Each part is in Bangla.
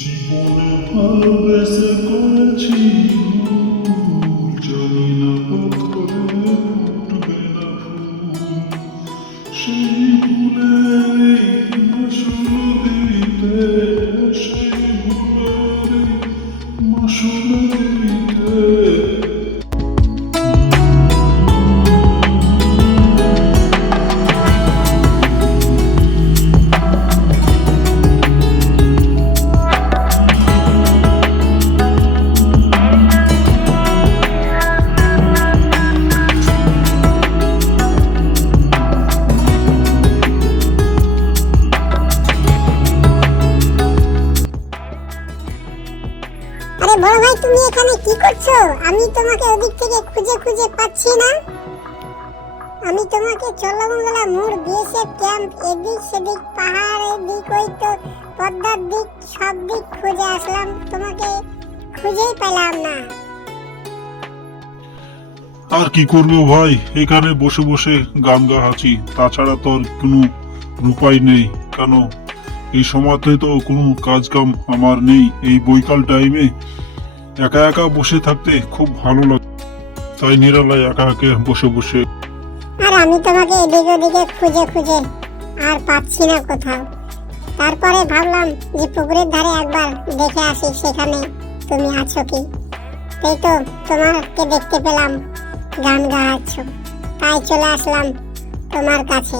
জীবনে ভালোবেসে করেছি জানি না করে ফুটবে না। সেই ভুলের আরে বড় ভাই, তুমি এখানে কি করছ? আমি তোমাকে ওদিক থেকে খুঁজে খুঁজে পাচ্ছি না। আমি তোমাকে চল্লামঙ্গলা মোড়, বিএসএফ ক্যাম্প, এদিক সেদিক, পাহাড় এদিক, ওই তো পদ্মার দিক, সব দিক খুঁজে আসলাম। তোমাকে খুঁজেই পেলাম না। আর কি করব ভাই? এখানে বসে বসে গান গাহাছি তাছাড়া তোর কোনো উপায় নেই। কেন এই সময়তে তো কোনো কাজ কাম আমার নেই। এই বৈকাল টাইমে একা একা বসে থাকতে খুব ভালো লাগে। তাই নিরালায় একা একে বসে বসে। আর আমি তোমাকে এদিক ওদিকে খুঁজে খুঁজে আর পাচ্ছি না কোথাও। তারপরে ভাবলাম যে পুকুরের ধারে একবার দেখে আসি সেখানে তুমি আছো কি? তাই তো তোমাকে দেখতে পেলাম, গান গাচ্ছ। তাই চলে আসলাম তোমার কাছে।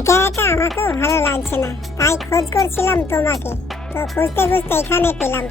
একা একা আমাকেও ভালো লাগছে না। তাই খোঁজ করছিলাম তোমাকে। তো খুঁজতে খুঁজতে এখানে পেলাম